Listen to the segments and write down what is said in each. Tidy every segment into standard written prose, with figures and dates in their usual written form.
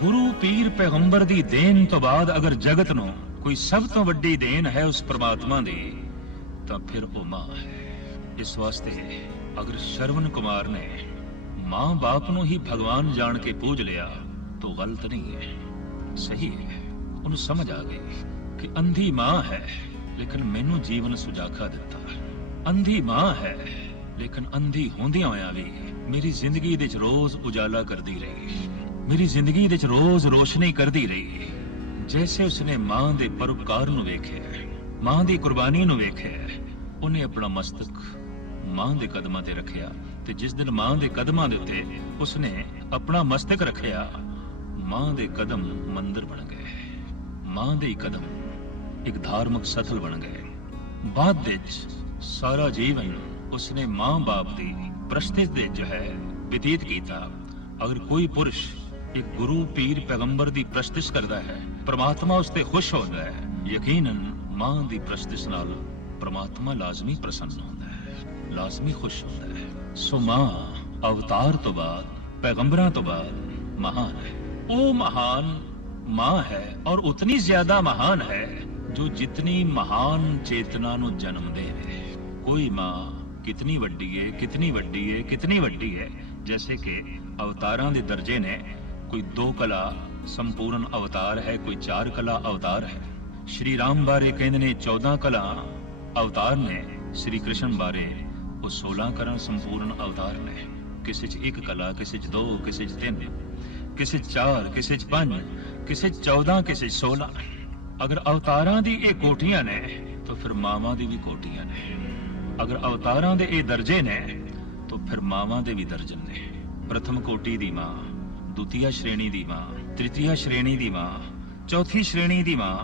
गुरु पीर पैगंबर दी देन तो बाद अगर जगत नूं कोई सब तो वड्डी देन है उस परमात्मा दी तां फिर वो मां है। इस वास्ते अगर श्रवण कुमार ने मां बाप नूं ही भगवान जान के पूज लिया तो गलत नहीं है, सही है। उन्हें समझ आ गई कि अंधी मां है लेकिन मैनू जीवन सुजाखा दिता। अंधी मां है लेकिन अंधी होंदियां होया भी मेरी जिंदगी दे च रोज उजाला करती रही, मेरी जिंदगी दे च रोज रोशनी करती रही। जैसे उसने मां दे परोपकार नूं वेखिया, मां दी कुर्बानी नूं वेखिया, उन्हें अपना मस्तक मां दे कदमां ते रखिया। ते जिस दिन मां दे कदमां दे उत्ते उसने अपना मस्तक रखिया, मां दे कदम मंदिर बन गए, मां दे कदम एक धार्मिक सथल बन गए। बाद विच सारा जीवन उसने मां बाप दी प्रस्तित दे जो है व्यतीत किया। अगर कोई पुरुष एक गुरु पीर पैगंबर दी प्रस्तिश करता है, परमात्मा उसते खुश होता है। यकीनन मां दी प्रस्तिश नाल परमात्मा लाजमी प्रसन्न होता है, लाजमी खुश होता है। सो मां अवतार तो बाद, पैगंबरां तो बाद महान है। वो महान मां है और उतनी ज्यादा महान है जो जितनी महान चेतना नु जन्म दे। कोई मां कितनी वड्डी है, कितनी वड्डी है, कितनी वड्डी है। जैसे कि अवतारां दे दर्जे ने, कोई 2 कला संपूर्ण अवतार है, कोई 4 कला अवतार है। श्री राम बारे कहंदे ने 14 कला अवतार ने, श्री कृष्ण बारे वो 16 कला संपूर्ण अवतार ने। किसी च 1 कला, किसी च 2, किसी च 3, किसी च 4, किसी च 5, किसी च 14, किसी च 16। अगर अवतारां दी ये कोटियां ने तो फिर मावां दी भी कोटियां ने। अगर अवतारां दे ये दर्जे ने तो फिर मावां दे भी दर्जन ने। प्रथम कोटि दी मां, द्वितीय श्रेणी दी मां, तृतीय श्रेणी दी मां, चौथी श्रेणी दी मां,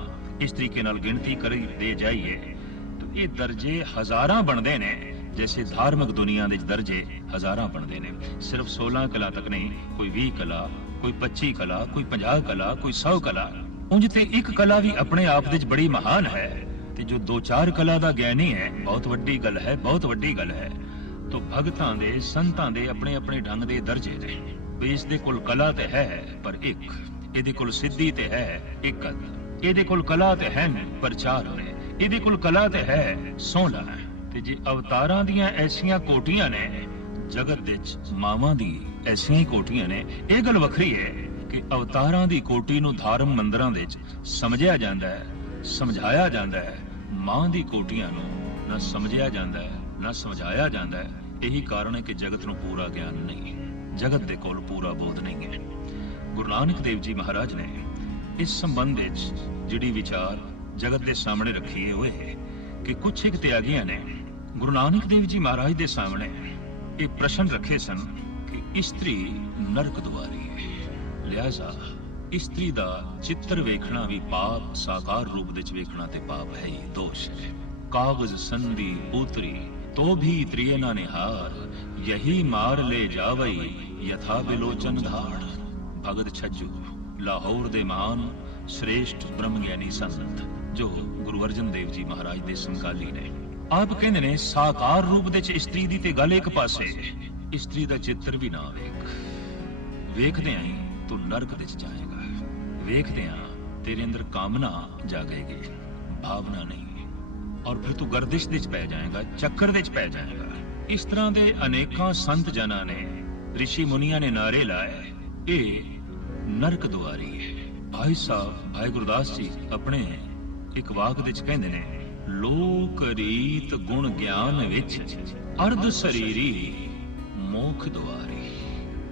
इस तरीके नाल गिनती कर दे जाइए तो ये दर्जे हजारां बनदे ने। जैसे धार्मिक दुनिया दे दर्जे हजारां बनदे ने। सिर्फ 16 कला तक नहीं, कोई 20 कला, कोई 25 कला, कोई 50 कला, कोई 100 कला। उंज ते 1 कला भी अपने आप दे बड़ी महान है। ते जो 2-4 कला दा ज्ञानी है बहुत वड्डी गल है, बहुत वड्डी गल है। तो भगतां दे संतां दे अपने अपने ढंग दे दर्जे ने। भी इस दे कोल कला ते है पर 1, इहदे कोल सिद्धि ते है 1, इहदे कोल कला ते है पर 4 ने, इहदे कोल कला ते है 16 है। ते जे अवतारां दियां ऐसियां कोटियां ने, जगत विच मावां दी ऐसियां ही कोटियां ने। इह गल वखरी है कि अवतारां दी कोटि नूं धार्म मंदिरां दे विच समझिया जांदा है, समझाया जांदा है। मां दी कोटियां नूं ना समझिया जांदा है, ना समझाया जांदा है। यही कारण है कि जगत नूं पूरा ज्ञान नहीं, जगत दे कोल पूरा बोध नहीं है। गुरु नानक देव जी महाराज ने इस संबंध विच जिहड़ी विचार जगत दे सामने रखी है वो है कि कुछ एक त्यागियां ने गुरु नानक देव जी महाराज दे सामने ये प्रश्न रखे सन कि स्त्री नरक द्वारी है, लिहाजा स्त्री दा चित्र वेखना भी पाप, साकार रूप दे वेखना ते पाप है ही, दोष है। कागज संधि उतरी तो भी त्रियना निहार, यही मार ले जावई यथा बिलोचन धाड़। भगत छज्जू लाहौर दे महान श्रेष्ठ ब्रह्मज्ञानी संत जो गुरु अर्जन देव जी महाराज दे समकाली ने, आप कहंदे ने साकार रूप दे स्त्री दी ते गल एक पासे, स्त्री दा चित्र भी ना वेखदे आई तो नरक दे जाएगा। वेखदे तेरे अंदर कामना जागेगी, भावना नहीं, और फिर तू गर्दिश दे पै जाएगा, चक्कर दे पै जाएगा। इस तरह दे अनेकां संत जना ने, ऋषि मुनिया ने नारे लाए ये नरक दुआरी है। भाई साहब भाई गुरदास जी अपने एक वाक दे कहंदे ने, लोक रीत गुण ज्ञान विच अर्ध शरीरी मोख दुआरी।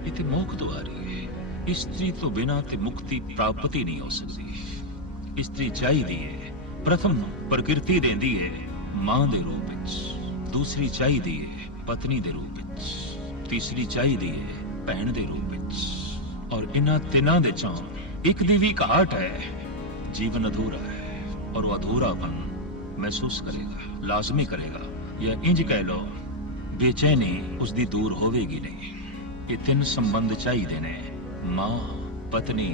इत्थे मोख दुआरी है। स्त्री तो बिना ते मुक्ति प्राप्त ही नहीं हो सकती। स्त्री चाहिदी है, प्रथम प्रकृति देंदी है मां दे रूप विच, दूसरी चाहिदी है पत्नी दे रूप विच, तीसरी चाहिदी है भैन दे रूप विच। और इन्हां तिन्हां दे चों एक दी भी घाट है, जीवन अधूरा है। और वो अधूरापन महसूस करेगा, लाजमी करेगा, या इंज कह लो बेचैनी उसकी दूर होवेगी नहीं। ये 3 संबंध चाहिए ने, मां, पत्नी,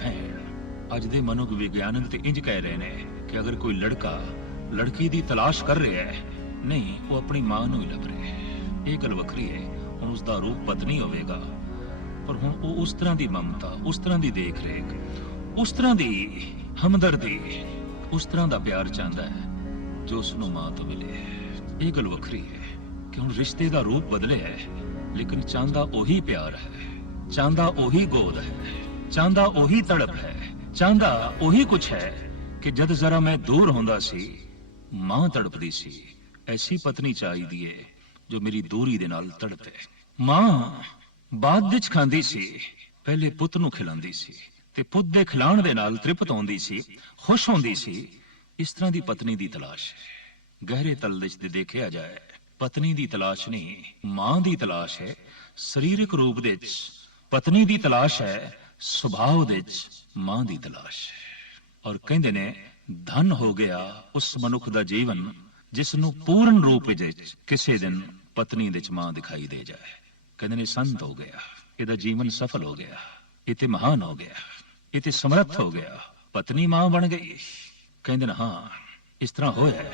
भैन। अज दे मनोग विज्ञानक ते इंज कह रहे ने कि अगर कोई लड़का लड़की दी तलाश कर रहा है, नहीं वो अपनी मां नूं ही लभ रहा है। ये गल वखरी है। हुण उसदा रूप पत्नी होवेगा, ਪਰ ਹੁਣ ਉਹ ਉਸ ਤਰ੍ਹਾਂ ਦੀ ਮਮਤਾ, ਉਸ ਤਰ੍ਹਾਂ ਦੀ ਦੇਖ ਰੇਖ, ਉਸ ਤਰ੍ਹਾਂ ਦੀ ਹਮਦਰਦੀ, ਉਸ ਤਰ੍ਹਾਂ ਦਾ ਪਿਆਰ ਚਾਹੁੰਦਾ ਹੈ ਜੋ ਉਸ ਨੂੰ ਮਾਂ ਤੋਂ ਮਿਲੇ। ਇਹ ਗੱਲ ਵੱਖਰੀ ਹੈ ਕਿ ਹੁਣ ਰਿਸ਼ਤੇ ਦਾ ਰੂਪ ਬਦਲਿਆ ਹੈ, ਲੇਕਿਨ ਚਾਹੁੰਦਾ ਉਹੀ ਪਿਆਰ ਹੈ, ਚਾਹੁੰਦਾ ਉਹੀ ਗੋਦ ਹੈ, ਚਾਹੁੰਦਾ ਉਹੀ ਤੜਪ ਹੈ, ਚਾਹੁੰਦਾ ਉਹੀ ਕੁਛ ਹੈ ਕਿ ਜਦ ਜ਼ਰਾ ਮੈਂ ਦੂਰ ਹੁੰਦਾ ਸੀ ਮਾਂ ਤੜਪਦੀ ਸੀ। ਐਸੀ ਪਤਨੀ ਚਾਹੀਦੀ ਏ ਜੋ ਮੇਰੀ ਦੂਰੀ ਦੇ ਨਾਲ ਤੜਪੇ। ਮਾਂ ਬਾਅਦ ਵਿੱਚ ਖਾਂਦੀ ਸੀ, ਪਹਿਲੇ ਪੁੱਤ ਨੂੰ ਖਿਲਾਉਂਦੀ ਸੀ ਤੇ ਪੁੱਤ ਦੇ ਖਿਲਾਉਣ ਦੇ ਨਾਲ ਤ੍ਰਿਪਤ ਆਉਂਦੀ ਸੀ, ਖੁਸ਼ ਹੁੰਦੀ ਸੀ। ਇਸ ਤਰ੍ਹਾਂ ਦੀ ਪਤਨੀ ਦੀ ਤਲਾਸ਼ ਹੈ। ਗਹਿਰੇ ਤਲ ਵਿੱਚ ਤੇ ਦੇਖਿਆ ਜਾਏ, ਪਤਨੀ ਦੀ ਤਲਾਸ਼ ਨਹੀਂ, ਮਾਂ ਦੀ ਤਲਾਸ਼ ਹੈ। ਸਰੀਰਕ ਰੂਪ ਦੇ ਵਿੱਚ ਪਤਨੀ ਦੀ ਤਲਾਸ਼ ਹੈ, ਸੁਭਾਅ ਦੇ ਵਿੱਚ ਮਾਂ ਦੀ ਤਲਾਸ਼ ਹੈ। ਔਰ ਕਹਿੰਦੇ ਨੇ ਧਨ ਹੋ ਗਿਆ ਉਸ ਮਨੁੱਖ ਦਾ ਜੀਵਨ ਜਿਸ ਨੂੰ ਪੂਰਨ ਰੂਪ ਵਿੱਚ ਕਿਸੇ ਦਿਨ ਪਤਨੀ ਦੇ ਚ ਮਾਂ ਦਿਖਾਈ ਦੇ ਜਾਏ। ਕਹਿੰਦੇ ਨੇ ਸੰਤ ਹੋ ਗਿਆ, ਇਹਦਾ ਜੀਵਨ ਸਫਲ ਹੋ ਗਿਆ, ਇਹ ਤੇ ਮਹਾਨ ਹੋ ਗਿਆ, ਇਹ ਤੇ ਸਮਰੱਥ ਹੋ ਗਿਆ, ਪਤਨੀ ਮਾਂ ਬਣ ਗਈ। ਕਹਿੰਦੇ ਨੇ ਹਾਂ, ਇਸ ਤਰ੍ਹਾਂ ਹੋਇਆ ਹੈ।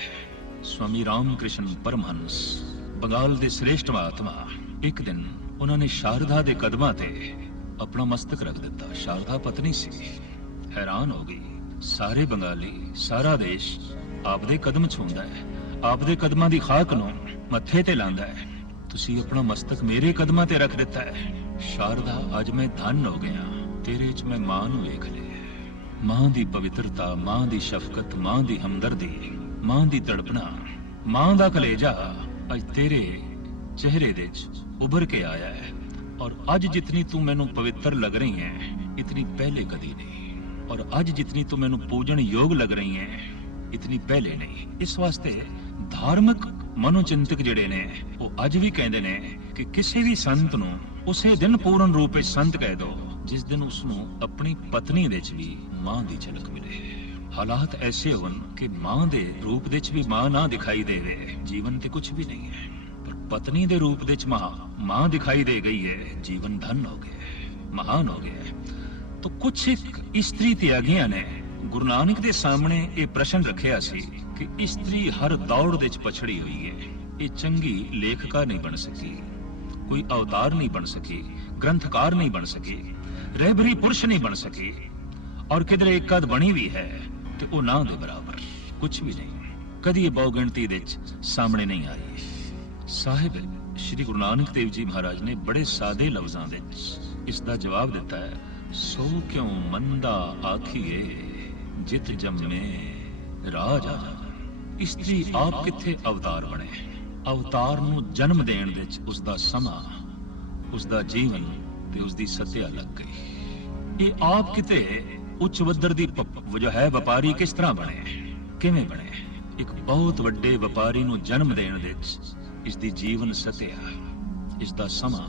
ਸਵਾਮੀ ਰਾਮ ਕ੍ਰਿਸ਼ਨ ਪਰਮਹੰਸ, ਬੰਗਾਲ ਦੇ ਸ੍ਰੇਸ਼ਟ ਮਹਾਤਮਾ, ਇੱਕ ਦਿਨ ਉਹਨਾਂ ਨੇ ਸ਼ਾਰਦਾ ਦੇ ਕਦਮਾਂ ਤੇ ਆਪਣਾ ਮਸਤਕ ਰੱਖ ਦਿੱਤਾ। ਸ਼ਾਰਦਾ ਪਤਨੀ ਸੀ, ਹੈਰਾਨ ਹੋ ਗਈ। ਸਾਰੇ ਬੰਗਾਲੀ, ਸਾਰਾ ਦੇਸ਼ ਆਪਦੇ ਕਦਮ ਛੂੰਦਾ ਹੈ, ਆਪਦੇ ਕਦਮਾਂ ਦੀ ਖਾਕ ਨੂੰ ਮੱਥੇ ਤੇ ਲਾਂਦਾ ਹੈ। ਤੁਸੀਂ ਆਪਣਾ ਮਸਤਕ ਮੇਰੇ ਕਦਮਾਂ ਤੇ ਰੱਖ ਦਿੱਤਾ ਹੈ। ਸ਼ਾਰਦਾ, ਅੱਜ ਮੈਂ ਧਨ ਹੋ ਗਿਆ, ਤੇਰੇ 'ਚ ਮੈਂ ਮਾਂ ਨੂੰ ਵੇਖ ਲਿਆ। ਮਾਂ ਦੀ ਪਵਿੱਤਰਤਾ, ਮਾਂ ਦੀ ਸ਼ਫਕਤ, ਮਾਂ ਦੀ ਹਮਦਰਦੀ, ਮਾਂ ਦੀ ਤੜਪਣਾ, ਮਾਂ ਦਾ ਕਲੇਜਾ ਅੱਜ ਤੇਰੇ ਚਿਹਰੇ ਦੇ 'ਚ ਉਭਰ ਕੇ ਆਇਆ ਹੈ। ਔਰ ਅੱਜ ਜਿਤਨੀ ਤੂੰ ਮੈਨੂੰ ਪਵਿੱਤਰ ਲੱਗ ਰਹੀ ਹੈ, ਇਤਨੀ ਪਹਿਲੇ ਕਦੀ ਨਹੀਂ। ਔਰ ਅੱਜ ਜਿਤਨੀ ਤੂੰ ਮੈਨੂੰ ਪੂਜਣ ਯੋਗ ਲੱਗ ਰਹੀ ਹੈ, ਇਤਨੀ ਪਹਿਲੇ ਨਹੀਂ। ਇਸ ਵਾਸਤੇ ਧਾਰਮਿਕ ਮਨੋਚਿੰਤਕ ਜਿਹੜੇ ਨੇ ਉਹ ਅੱਜ ਵੀ ਕਹਿੰਦੇ ਨੇ ਕਿ ਕਿਸੇ ਵੀ ਸੰਤ ਨੂੰ ਉਸੇ ਦਿਨ ਪੂਰਨ ਰੂਪ ਵਿੱਚ ਸੰਤ ਕਹਿ ਦੋ ਜਿਸ ਦਿਨ ਉਸ ਨੂੰ ਆਪਣੀ ਪਤਨੀ ਦੇ 'ਚ ਵੀ ਮਾਂ ਦੀ ਝਲਕ ਮਿਲੇ। ਹਾਲਾਤ ਐਸੇ ਹੋਣ ਕਿ ਮਾਂ ਦੇ ਰੂਪ ਦੇ 'ਚ ਵੀ ਮਾਂ ਨਾ ਦਿਖਾਈ ਦੇਵੇ, ਜੀਵਨ ਤੇ ਕੁਝ ਵੀ ਨਹੀਂ ਹੈ। ਪਰ ਪਤਨੀ ਦੇ ਰੂਪ ਦੇ 'ਚ ਮਾਂ ਦਿਖਾਈ ਦੇ ਗਈ ਹੈ, ਜੀਵਨ ਧਨ ਹੋ ਗਿਆ, ਮਹਾਨ ਹੋ ਗਿਆ। तो कुछ इस्त्री त्यागियां ने गुरु नानक के सामने ये प्रश्न रखिया सी कि इस्त्री हर दौड़ दे पछड़ी हुई है, ये चंगी लेखिका नहीं बन सकी, कोई अवतार नहीं बन सकी, ग्रंथकार नहीं बन सकी, रहबरी पुरुष नहीं बन सकी, और किधर एक कद बनी भी है तो वो ना दे बराबर कुछ भी नहीं, कदी ये बहुगिणती दे सामने नहीं आई। साहिब श्री गुरु नानक देव जी महाराज ने बड़े सादे लफ्जां दे इसका जवाब दिता है। सो क्यों मंदा आखिए जित जम्मे राज आ। इस्त्री आप किथे अवतार बने, अवतार नूं जन्म देण दे विच उसदा समा, उसदा जीवन ते उसदी सत्या लग गई। ये आप किते उच्च वद्दर दी जो है व्यापारी किस तरह बने, किवें बने? एक बहुत वड्डे व्यापारी नूं जन्म देण दे विच इसदी जीवन सत्या, इसदा समा,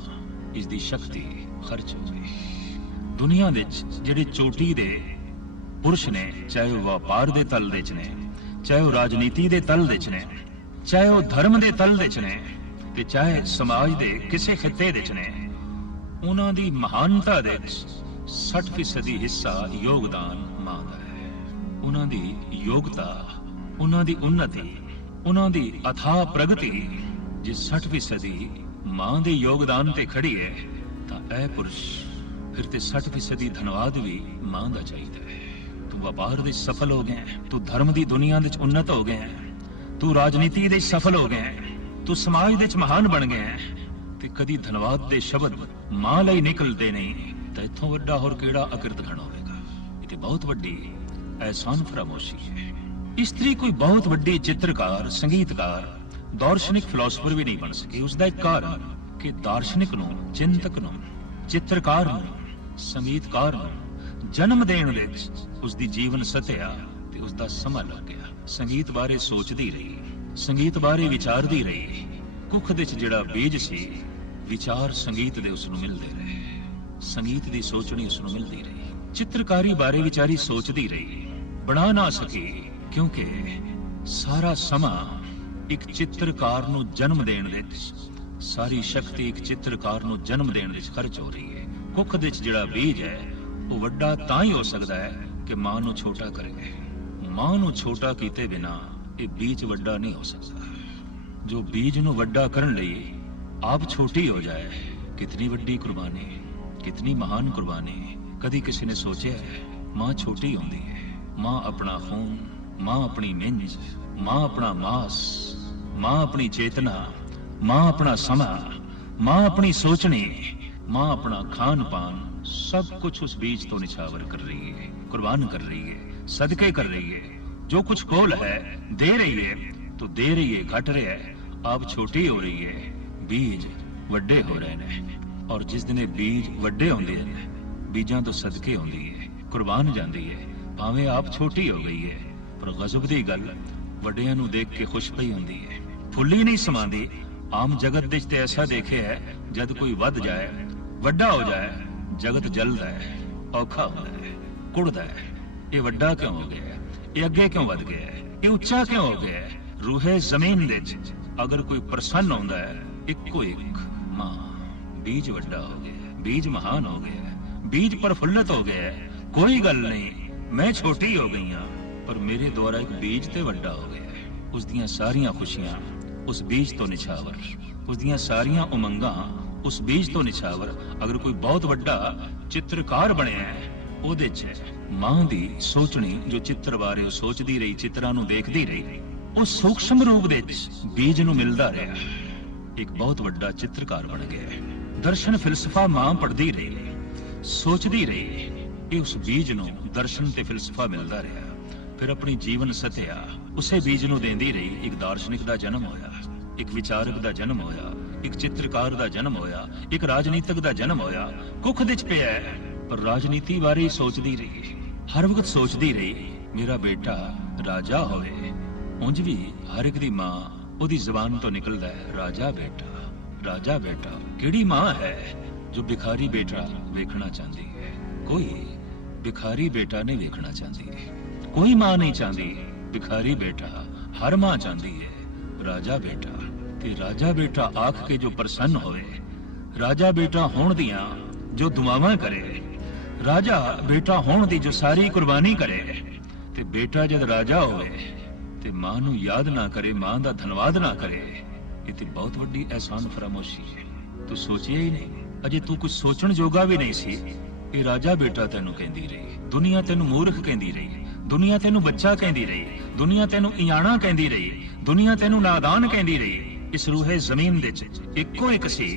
इसदी शक्ति खर्च हो गई। दुनिया दे ਜਿਹੜੇ ਚੋਟੀ ਦੇ ਪੁਰਸ਼ ਨੇ, ਚਾਹੇ ਉਹ ਵਪਾਰ ਦੇ ਤਲ ਦੇ 'ਚ ਨੇ, ਚਾਹੇ ਉਹ ਰਾਜਨੀਤੀ ਦੇ ਤਲ ਦੇ 'ਚ ਨੇ, ਚਾਹੇ ਉਹ ਧਰਮ ਦੇ ਤਲ ਦੇ 'ਚ ਨੇ, ਤੇ ਚਾਹੇ ਸਮਾਜ ਦੇ ਕਿਸੇ ਖਿੱਤੇ ਦੇ 'ਚ ਨੇ, ਉਹਨਾਂ ਦੀ ਮਹਾਨਤਾ ਦੇ 60% ਹਿੱਸਾ ਯੋਗਦਾਨ ਮਾਂ ਦਾ ਹੈ। ਉਹਨਾਂ ਦੀ ਯੋਗਤਾ, ਉਹਨਾਂ ਦੀ ਉન્નਤੀ, ਉਹਨਾਂ ਦੀ ਅਥਾਹ ਪ੍ਰਗਤੀ ਜੇ 60% ਮਾਂ ਦੇ ਯੋਗਦਾਨ ਤੇ ਖੜੀ ਹੈ ਤਾਂ ਇਹ ਪੁਰਸ਼ फिर ते 60% धनवाद भी मां दा चाहिए है। तू व्यापार दे सफल हो गया, तू धर्म दी दुनिया दे उन्नत हो गया, तू राजनीति दे सफल हो गया, तू समाज दे महान बन गया, ते कदी धनवाद दे शब्द मां लई निकलदे नहीं तां इत्थों वड्डा होर किहड़ा अकिरत घण होवेगा। ये ते बहुत वड्डी एहसान फरामोशी है। इस्त्री कोई बहुत वड्डी चित्रकार, संगीतकार, दार्शनिक फिलोसफर भी नहीं बन सकी। उसदा एक कारण कि दार्शनिक नूं, चिंतक नूं, चित्रकार नूं, संगीतकार ਨੂੰ ਜਨਮ ਦੇਣ ਵਿੱਚ ਉਸਦੀ ਜੀਵਨ ਸਤਿਆ ਤੇ ਉਸਦਾ ਸਮਾਂ ਲੱਗ ਗਿਆ। ਸੰਗੀਤ ਬਾਰੇ ਸੋਚਦੀ ਰਹੀ, ਸੰਗੀਤ ਬਾਰੇ ਵਿਚਾਰਦੀ ਰਹੀ। ਕੁੱਖ ਦੇ ਵਿੱਚ ਜਿਹੜਾ ਬੀਜ ਸੀ, ਵਿਚਾਰ ਸੰਗੀਤ ਦੇ ਉਸ ਨੂੰ ਮਿਲਦੇ ਰਹੇ, ਸੰਗੀਤ ਦੀ ਸੋਚਣੀ ਉਸ ਨੂੰ ਮਿਲਦੀ ਰਹੀ। ਚਿੱਤਰਕਾਰੀ ਬਾਰੇ ਵਿਚਾਰੀ ਸੋਚਦੀ ਰਹੀ, ਬਣਾ ਨਾ ਸਕੀ ਕਿਉਂਕਿ ਸਾਰਾ ਸਮਾਂ ਇੱਕ ਚਿੱਤਰਕਾਰ ਨੂੰ ਜਨਮ ਦੇਣ ਵਿੱਚ, ਸਾਰੀ ਸ਼ਕਤੀ ਇੱਕ ਚਿੱਤਰਕਾਰ ਨੂੰ ਜਨਮ ਦੇਣ ਵਿੱਚ ਖਰਚ ਹੋ ਰਹੀ ਹੈ। ਕੁੱਖ ਦੇ 'ਚ ਜਿਹੜਾ ਬੀਜ ਹੈ ਉਹ ਵੱਡਾ ਤਾਂ ਹੀ ਹੋ ਸਕਦਾ ਹੈ ਕਿ ਮਾਂ ਨੂੰ ਛੋਟਾ ਕਰੇ। ਮਾਂ ਨੂੰ ਛੋਟਾ ਕੀਤੇ ਬਿਨਾ ਇਹ ਬੀਜ ਵੱਡਾ ਨਹੀਂ ਹੋ ਸਕਦਾ। ਜੋ ਬੀਜ ਨੂੰ ਵੱਡਾ ਕਰਨ ਲਈ ਆਪ ਛੋਟੀ ਹੋ ਜਾਏ, ਕਿਤਨੀ ਵੱਡੀ ਕੁਰਬਾਨੀ, कितनी महान कुर्बानी कदी किसी ने सोचा है। मां छोटी होंदी है, मां अपना खून, मां अपनी मिंज, मां अपना मास, मां अपनी चेतना, मां अपना समा, मां अपनी सोचनी, मां अपना खान पान, सब कुछ उस बीज तो निछावर कर रही है, कुर्बान कर रही है, सदके कर रही है। जो कुछ कोल है दे रही है, तो दे रही है, घट रहा है। आप छोटी हो रही है, बीज ਵੱਡੇ हो रहे हैं। और जिस दिन बीज ਵੱਡੇ ਹੁੰਦੇ ਨੇ, बीजां तो सदके ਹੁੰਦੀ है, कुर्बान ਜਾਂਦੀ है। भावें आप छोटी हो गई है, पर गजब दी गल ਵੱਡਿਆਂ ਨੂੰ देख के खुश पई ਹੁੰਦੀ है, फुल्ली नहीं समांदी। आम जगत ਦੇ ਤੇ ऐसा देखे है, जद कोई ਵੱਧ जाए, ਵੱਡਾ हो जाए, जगत जलदा है, औखा ਹੁੰਦਾ है, कुड़दा है। ये ਵੱਡਾ क्यों हो गया है? ये अगे क्यों वध गया है? ये उच्चा क्यों हो गया है? रूहे जमीन दे अगर कोई प्रसन्न होंदा है, इको एक मां, बीज ਵੱਡਾ हो गया, बीज महान हो गया, बीज प्रफुल्लित हो गया। कोई गल नहीं, मैं छोटी हो गई हाँ, पर मेरे द्वारा एक बीज ते ਵੱਡਾ हो गया। उस दियां सारियां खुशियां उस बीज तो निछावर, उस दियां सारियां उमंगां उस बीज तो निछावर। अगर कोई बहुत ਵੱਡਾ चित्रकार ਬਣਿਆ ਹੈ, ਉਹਦੇ 'ਚ ਮਾਂ ਦੀ ਸੋਚਣੀ, ਜੋ ਚਿੱਤਰ ਬਾਰੇ ਉਹ ਸੋਚਦੀ ਰਹੀ, ਚਿੱਤਰਾਂ ਨੂੰ ਦੇਖਦੀ ਰਹੀ, ਉਹ ਸੂਖਸ਼ਮ ਰੂਪ ਦੇ ਵਿੱਚ ਬੀਜ ਨੂੰ ਮਿਲਦਾ ਰਿਹਾ, ਇੱਕ ਬਹੁਤ ਵੱਡਾ ਚਿੱਤਰਕਾਰ ਬਣ ਗਿਆ। ਦਰਸ਼ਨ ਫਿਲਸਫਾ ਮਾਂ ਪੜ੍ਹਦੀ ਰਹੀ, ਸੋਚਦੀ ਰਹੀ, ਇਹ ਉਸ ਬੀਜ ਨੂੰ ਦਰਸ਼ਨ ਤੇ ਫਿਲਸਫਾ ਮਿਲਦਾ ਰਿਹਾ। ਫਿਰ ਆਪਣੀ ਜੀਵਨ ਸਤਿਆ ਉਸੇ ਬੀਜ ਨੂੰ ਦੇਂਦੀ ਰਹੀ। ਇੱਕ ਦਾਰਸ਼ਨਿਕ ਦਾ ਜਨਮ ਹੋਇਆ, ਇੱਕ ਵਿਚਾਰਕ ਦਾ ਜਨਮ ਹੋਇਆ, ਇੱਕ ਚਿੱਤਰਕਾਰ ਦਾ ਜਨਮ ਹੋਇਆ, ਇੱਕ ਰਾਜਨੀਤਿਕ ਦਾ ਜਨਮ ਹੋਇਆ। ਕੁੱਖ ਦੇ 'ਚ ਪਿਆ ਪਰ ਰਾਜਨੀਤੀ ਬਾਰੇ ਹੀ ਸੋਚਦੀ ਰਹੀ, ਹਰ ਵਕਤ ਸੋਚਦੀ ਰਹੀ, ਮੇਰਾ ਬੇਟਾ ਰਾਜਾ ਹੋਵੇ। ਉਂਝ ਵੀ ਹਰ ਇੱਕ ਦੀ ਮਾਂ ਉਹਦੀ ਜ਼ੁਬਾਨ ਤੋਂ ਨਿਕਲਦਾ ਹੈ, ਰਾਜਾ ਬੇਟਾ, ਰਾਜਾ ਬੇਟਾ। ਕਿਹੜੀ ਮਾਂ ਹੈ ਜੋ ਭਿਖਾਰੀ ਬੇਟਾ ਵੇਖਣਾ ਚਾਹੁੰਦੀ ਹੈ? ਕੋਈ ਭਿਖਾਰੀ ਬੇਟਾ ਨਹੀਂ ਵੇਖਣਾ ਚਾਹੁੰਦੀ, ਕੋਈ ਮਾਂ ਨਹੀਂ ਚਾਹੁੰਦੀ ਭਿਖਾਰੀ ਬੇਟਾ। ਹਰ ਮਾਂ ਚਾਹੁੰਦੀ ਹੈ ਰਾਜਾ ਬੇਟਾ। ਤੇ ਰਾਜਾ ਬੇਟਾ ਆਖ ਕੇ ਜੋ ਪ੍ਰਸੰਨ ਹੋਵੇ, ਰਾਜਾ ਬੇਟਾ ਹੋਣ ਦੀਆਂ ਜੋ ਦੁਆਵਾਂ ਕਰੇ, ਰਾਜਾ ਬੇਟਾ ਹੋਣ ਦੀ ਜੋ ਸਾਰੀ ਕੁਰਬਾਨੀ ਕਰੇ, ਤੇ ਬੇਟਾ ਜਦ ਰਾਜਾ ਹੋਵੇ ਤੇ ਮਾਂ ਨੂੰ ਯਾਦ ਨਾ ਕਰੇ, ਮਾਂ ਦਾ ਧੰਨਵਾਦ ਨਾ ਕਰੇ, ਇਹ ਤੇ ਬਹੁਤ ਵੱਡੀ ਅਹਿਸਾਨ ਫਰਾਮੋਸ਼ੀ ਹੈ। ਤੂੰ ਸੋਚਿਆ ਹੀ ਨਹੀਂ, ਅਜੇ ਤੂੰ ਕੁਝ ਸੋਚਣ ਜੋਗਾ ਵੀ ਨਹੀਂ ਸੀ, ਇਹ ਰਾਜਾ ਬੇਟਾ ਤੈਨੂੰ ਕਹਿੰਦੀ ਰਹੀ। ਦੁਨੀਆ ਤੈਨੂੰ ਮੂਰਖ ਕਹਿੰਦੀ ਰਹੀ, ਦੁਨੀਆ ਤੈਨੂੰ ਬੱਚਾ ਕਹਿੰਦੀ ਰਹੀ, ਦੁਨੀਆ ਤੈਨੂੰ ਇਆਣਾ ਕਹਿੰਦੀ ਰਹੀ, ਦੁਨੀਆ ਤੈਨੂੰ ਨਾਦਾਨ ਕਹਿੰਦੀ ਰਹੀ। ਇਸ ਰੂਹੇ ਜ਼ਮੀਨ ਦੇ 'ਚ ਇੱਕੋ ਇੱਕ ਸੀ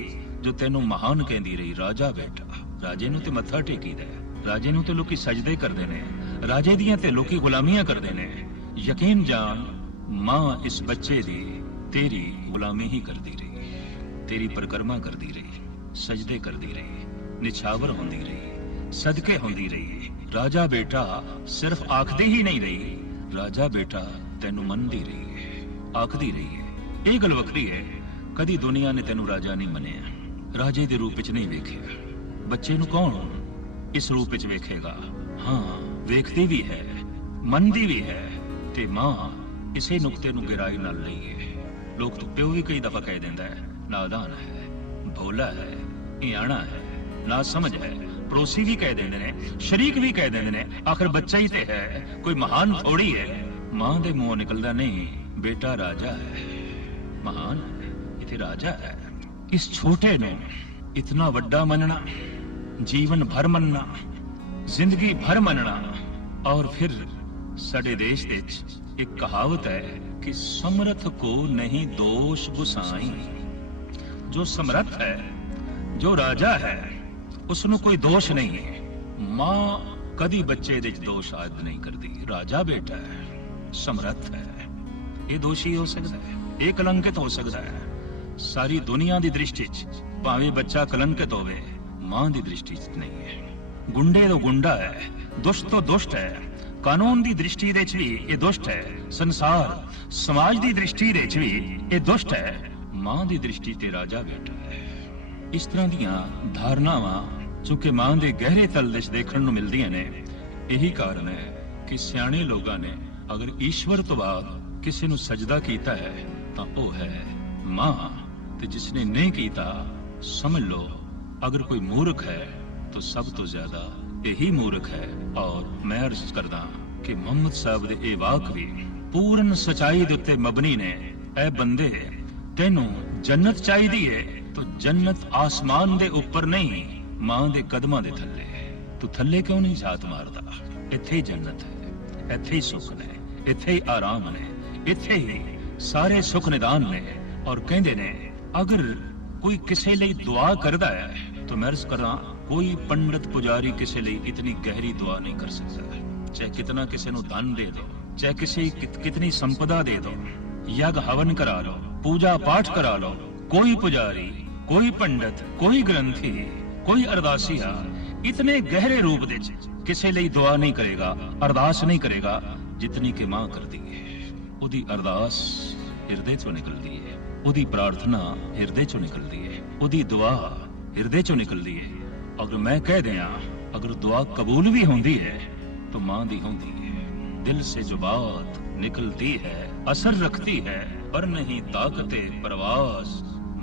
ਜੋ ਤੈਨੂੰ ਮਹਾਨ ਕਹਿੰਦੀ ਰਹੀ, ਰਾਜਾ ਬੇਟਾ। ਰਾਜੇ ਨੂੰ ਤੇ ਮੱਥਾ ਟੇਕੀਦਾ, ਰਾਜੇ ਨੂੰ ਤੇ ਲੋਕੀ ਸਜਦੇ ਕਰਦੇ ਨੇ, ਰਾਜੇ ਦੀਆਂ ਤੇ ਲੋਕੀ ਗੁਲਾਮੀਆਂ ਕਰਦੇ ਨੇ। ਯਕੀਨ ਜਾਣ, ਮਾਂ ਇਸ ਬੱਚੇ ਦੀ ਤੇਰੀ ਗੁਲਾਮੀ ਹੀ ਕਰਦੀ ਰਹੀ, ਤੇਰੀ ਪਰਿਕਰਮਾ ਕਰਦੀ ਰਹੀ, ਸਜਦੇ ਕਰਦੀ ਰਹੀ, ਨਿਛਾਵਰ ਹੁੰਦੀ ਰਹੀ, ਸਦਕੇ ਹੁੰਦੀ ਰਹੀ। ਰਾਜਾ ਬੇਟਾ ਸਿਰਫ ਆਖਦੀ ਹੀ ਨਹੀਂ ਰਹੀ, ਰਾਜਾ ਬੇਟਾ ਤੈਨੂੰ ਮੰਨਦੀ ਰਹੀ ਹੈ, ਆਖਦੀ ਰਹੀ ਹੈ। ਇਹ ਗੱਲ ਵੱਖਰੀ ਹੈ, ਕਦੀ ਦੁਨੀਆ ਨੇ ਤੈਨੂੰ ਰਾਜਾ ਨਹੀਂ ਮੰਨਿਆ, ਰਾਜੇ ਦੇ ਰੂਪ ਵਿੱਚ ਨਹੀਂ ਵੇਖਿਆ। ਬੱਚੇ ਨੂੰ ਕੌਣ ਇਸ ਰੂਪ ਵਿੱਚ ਵੇਖੇਗਾ? ਹਾਂ, ਵੇਖਦੀ ਵੀ ਹੈ, ਮੰਨਦੀ ਵੀ ਹੈ। ਤੇ ਮਾਂ ਇਸੇ ਨੁਕਤੇ ਨੂੰ ਗਹਿਰਾਈ ਨਾਲ ਲਈ ਹੈ। ਲੋਕ ਤਾਂ ਪਿਓ ਵੀ ਕਈ ਦਫਾ ਕਹਿ ਦਿੰਦਾ ਹੈ, ਨਾਦਾਨ ਹੈ, ਭੋਲਾ ਹੈ, ਇਆਣਾ ਹੈ, ਨਾ ਸਮਝ ਹੈ। ਪੜੋਸੀ ਵੀ ਕਹਿ ਦਿੰਦੇ ਨੇ, ਸ਼ਰੀਕ ਵੀ ਕਹਿ ਦਿੰਦੇ ਨੇ, ਆਖਰ ਬੱਚਾ ਹੀ ਤੇ ਹੈ, ਕੋਈ ਮਹਾਨ ਥੋੜੀ ਹੈ। ਮਾਂ ਦੇ ਮੂੰਹੋਂ ਨਿਕਲਦਾ ਨਹੀਂ, ਬੇਟਾ ਰਾਜਾ ਹੈ, ਮਹਾਨ ਹੈ, ਇੱਥੇ ਰਾਜਾ ਹੈ। ਇਸ ਛੋਟੇ ਨੂੰ ਇਤਨਾ ਵੱਡਾ ਮੰਨਣਾ, ਜੀਵਨ ਭਰ ਮੰਨਣਾ, ਜ਼ਿੰਦਗੀ ਭਰ ਮੰਨਣਾ। ਔਰ ਫਿਰ ਸਾਡੇ ਦੇਸ਼ ਦੇ ਵਿੱਚ ਇੱਕ ਕਹਾਵਤ ਹੈ ਕਿ ਸਮਰਥ ਕੋ ਨਹੀਂ ਦੋਸ਼ ਗੁਸਾਈ। ਜੋ ਸਮਰਥ ਹੈ, ਜੋ ਰਾਜਾ ਹੈ, ਉਸ ਨੂੰ ਕੋਈ ਦੋਸ਼ ਨਹੀਂ ਹੈ। ਮਾਂ ਕਦੀ ਬੱਚੇ ਦੇ ਵਿੱਚ ਦੋਸ਼ ਆਦ ਨਹੀਂ ਕਰਦੀ। ਰਾਜਾ ਬੇਟਾ ਹੈ, ਸਮਰਥ ਹੈ, ਇਹ ਦੋਸ਼ੀ ਹੋ ਸਕਦਾ ਹੈ, ਇਹ ਕਲੰਕਿਤ ਹੋ ਸਕਦਾ ਹੈ। ਸਾਰੀ ਦੁਨੀਆ ਦੀ ਦ੍ਰਿਸ਼ਟੀ 'ਚ ਭਾਵੇਂ ਬੱਚਾ ਕਲੰਕਿਤ ਹੋਵੇ, ਮਾਂ ਦੀ ਦ੍ਰਿਸ਼ਟੀ 'ਚ ਨਹੀਂ ਹੈ। ਗੁੰਡੇ ਤੋਂ ਗੁੰਡਾ ਹੈ, ਦੁਸ਼ਟ ਤੋਂ ਦੁਸ਼ਟ ਹੈ। ਕਾਨੂੰਨ ਦੀ ਦ੍ਰਿਸ਼ਟੀ ਦੇ 'ਚ ਵੀ ਇਹ ਦੁਸ਼ਟ ਹੈ, ਸੰਸਾਰ ਸਮਾਜ ਦੀ ਦ੍ਰਿਸ਼ਟੀ ਦੇ 'ਚ ਵੀ ਇਹ ਦੁਸ਼ਟ ਹੈ। ਮਾਂ ਦੀ ਦ੍ਰਿਸ਼ਟੀ ਤੇ ਰਾਜਾ ਬੇਟਾ ਹੈ। ਇਸ ਤਰ੍ਹਾਂ ਦੀਆਂ ਧਾਰਨਾਵਾਂ ਚੁੱਕੇ ਮਾਂ ਦੇ ਗਹਿਰੇ ਤਲ ਦੇ 'ਚ ਦੇਖਣ ਨੂੰ ਮਿਲਦੀਆਂ ਨੇ। ਇਹੀ ਕਾਰਨ ਹੈ ਕਿ ਸਿਆਣੇ ਲੋਕਾਂ ਨੇ ਅਗਰ ਈਸ਼ਵਰ ਤੋਂ ਬਾਅਦ ਕਿਸੇ ਨੂੰ ਸਜਦਾ ਕੀਤਾ ਹੈ ਤਾਂ ਉਹ ਹੈ ਮਾਂ। ਤੇ ਜਿਸਨੇ ਨਹੀਂ ਕੀਤਾ, ਸਮਝ ਲਓ ਅਗਰ ਕੋਈ ਮੂਰਖ ਹੈ ਤਾਂ ਸਭ ਤੋਂ ਜ਼ਿਆਦਾ ਇਹੀ ਮੂਰਖ ਹੈ। ਔਰ ਮੈਂ ਅਰਜ਼ ਕਰਦਾ ਕਿ ਮੁਹੰਮਦ ਸਾਹਿਬ ਦੇ ਇਹ ਵਾਕ ਵੀ ਪੂਰਨ ਸਚਾਈ ਦੇ ਉੱਤੇ ਮਬਨੀ ਨੇ। ਐ ਬੰਦੇ, ਤੈਨੂੰ ਜੰਨਤ ਚਾਹੀਦੀ ਹੈ ਤਾਂ ਜੰਨਤ ਆਸਮਾਨ ਦੇ ਉੱਪਰ ਨਹੀਂ, ਮਾਂ ਦੇ ਕਦਮਾਂ ਦੇ ਥੱਲੇ। ਤੂੰ ਥੱਲੇ ਕਿਉਂ ਨਹੀਂ ਝਾਤ ਮਾਰਦਾ? ਇੱਥੇ ਹੀ ਜੰਨਤ ਹੈ, ਇੱਥੇ ਹੀ ਸੁੱਖ ਨੇ, ਇੱਥੇ ਹੀ ਆਰਾਮ ਨੇ, ਇੱਥੇ ਹੀ ਸਾਰੇ ਸੁੱਖ ਨਿਦਾਨ ਨੇ। ਔਰ ਕਹਿੰਦੇ ਨੇ ਅਗਰ ਕੋਈ ਕਿਸੇ ਲਈ ਦੁਆ ਕਰਦਾ ਹੈ ਤਾਂ ਮੈਂ ਅਰਜ਼ ਕਰਾਂ ਕੋਈ ਪੰਡਤ ਪੁਜਾਰੀ ਕਿਸੇ ਲਈ ਇਤਨੀ ਗਹਿਰੀ ਦੁਆ ਨਹੀਂ ਕਰ ਸਕਦਾ। ਚਾਹੇ ਕਿਤਨਾ ਕਿਸੇ ਨੂੰ ਧਨ ਦੇ ਦੋ, ਚਾਹੇ ਕਿਸੇ कितनी संपदा दे दो, यज्ञ हवन करा लो, पूजा पाठ करा लो, कोई पुजारी, कोई पंडित, कोई ग्रंथी, कोई अरदासिया इतने गहरे रूप दे किसी ਲਈ दुआ नहीं करेगा, अरदास नहीं करेगा जितनी कि मां करती है। ਉਹਦੀ अरदास ਹਿਰਦੇ ਚੋਂ ਨਿਕਲਦੀ ਹੈ, ਉਹਦੀ ਪ੍ਰਾਰਥਨਾ ਹਿਰਦੇ ਚੋਂ ਨਿਕਲਦੀ ਹੈ, ਉਹਦੀ ਦੁਆ ਹਿਰਦੇ ਚੋਂ ਨਿਕਲਦੀ ਹੈ। ਅਗਰ ਮੈਂ ਕਹਿ ਦਿਆਂ अगर दुआ कबूल भी होती है तो मां दी होती है। दिल से जो बात निकलती है असर रखती है, पर नहीं ताकते परवास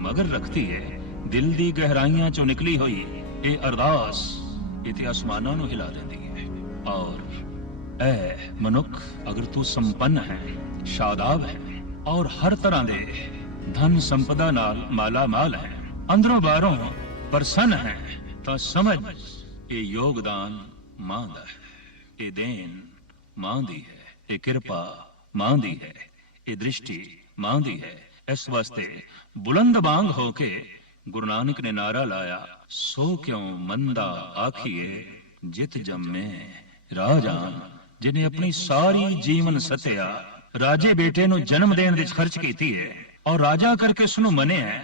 मगर रखती है। दिल दी गहराइयां चो निकली हुई ये अरदास इते आसमानां नूं हिला देंदी है। और ऐ मनुख अगर तू संपन्न है, शादाब है और हर तरह दे धन संपदा नाल माला माल है, अंदरों बाहरों प्रसन्न है, तो समझ ये योगदान मां दा है, ये देन मां दी है, ये किरपा मां दी है, ये दृष्टि मां दी है। इस वास्ते बुलंद बांग होके गुरु नानक ने नारा लाया, सो क्यों मंदा आखिए जित जम्मे राजान। जिन्हें अपनी सारी जीवन सत्या राजे बेटे नु जन्म देने विच खर्च कीती है और राजा करके उसनू मने है,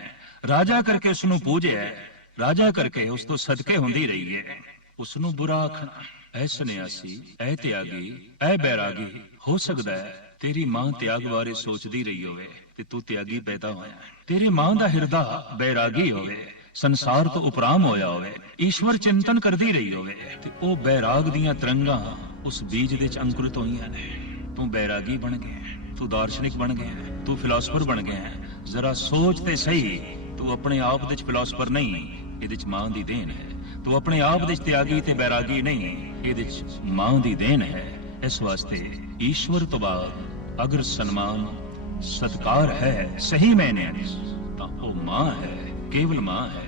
राजा करके उसनू पूजे है, राजा करके उस तो सदके हुंदी रही है। उसनू बुरा आखना ऐ सन्यासी, ऐ त्यागी, ऐ बैरागी। हो सकता है तेरी मां त्याग बारे सोचती रही होवे ते तू त्यागी पैदा होया, तेरे मां दा हिरदा बैरागी होवे, संसार तो उपराम होया होवे, ईश्वर चिंतन करती रही होवे ते ओ बैराग दियां तरंगां उस बीज दे च अंकुरित होईयां ने। तू बैरागी बन गया, तू दार्शनिक बन गया, तू फिलोसफर बन गया। जरा सोच ते सही, तू अपने आप दे च फिलोसफर नहीं, इहदे च मां दी देन है। तू अपने आप दे च त्यागी ते बैरागी नहीं, इहदे च मां दी देन है। इस वास्ते ईश्वर तो बाद अगर सन्मान सत्कार है सही मैंने तो वो मां है, केवल मां है।